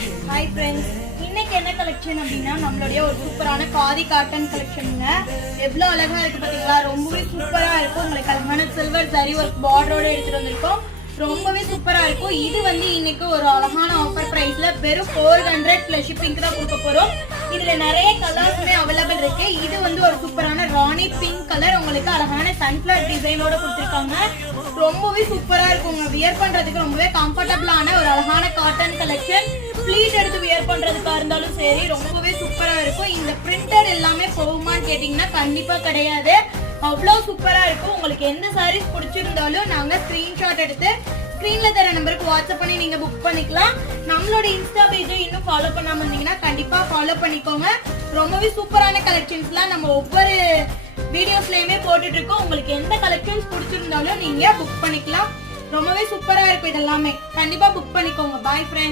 Hi friends, இன்னைக்கு என்ன collection அப்படின்னா நம்மளுடைய ஒரு சூப்பரான காதி காட்டன் கலெக்ஷனுங்க. எவ்வளவு அழகா இருக்கு பாத்தீங்களா? ரொம்பவே சூப்பரா இருக்கும். உங்களுக்கு அழகான சில்வர் ஜரி ஒர்க் பார்டரோட எடுத்துட்டு வந்திருக்கோம். ரொம்பவே சூப்பரா இருக்கும். இது வந்து இன்னைக்கு ஒரு அழகான ஆஃபர் பிரைஸ்ல வெறும் 400 பிளஸ் ஷிப்பிங் தான் கொடுக்க போறோம். இதுல நிறைய கலர்ஸ்மே அவைலபிள் இருக்கு. இது வந்து ஒரு சூப்பரான ராணி பிங்க் கலர், உங்களுக்கு அழகான சன்ஃபிளவர் டிசைனோட கொடுத்திருக்காங்க. ரொம்பவே சூப்பரா இருக்கும். வியர் பண்றதுக்கு ரொம்பவே கம்ஃபர்டபிளான ஒரு அழகான காட்டன் கலெக்ஷன். ப்ளீட் எடுத்து வியர் பண்றதுக்கா இருந்தாலும் சரி ரொம்பவே சூப்பரா இருக்கும். இந்த பிரிண்டட் எல்லாமே போகுமான்னு கேட்டீங்கன்னா கண்டிப்பா கிடையாது. அவ்வளவு சூப்பரா இருக்கும். உங்களுக்கு எந்த சாரீஸ் பிடிச்சிருந்தாலும் நாங்க ஸ்கிரீன்ஷாட் எடுத்து ஸ்கிரீன்ல தர நம்பருக்கு வாட்ஸ்அப் பண்ணி நீங்க புக் பண்ணிக்கலாம். நம்மளோட இன்ஸ்டா பேஜை இன்னும் ஃபாலோ பண்ணாம இருந்தீங்கன்னா கண்டிப்பா ஃபாலோ பண்ணிக்கோங்க. ரொம்பவே சூப்பரான கலெக்ஷன்ஸ்லாம் நம்ம ஒவ்வொரு வீடியோஸ்லயுமே போட்டுட்டு இருக்கோம். உங்களுக்கு எந்த கலெக்ஷன்ஸ் பிடிச்சிருந்தாலும் நீங்க புக் பண்ணிக்கலாம். ரொம்பவே சூப்பரா இருக்கும். இதெல்லாமே கண்டிப்பா புக் பண்ணிக்கோங்க. Bye friends.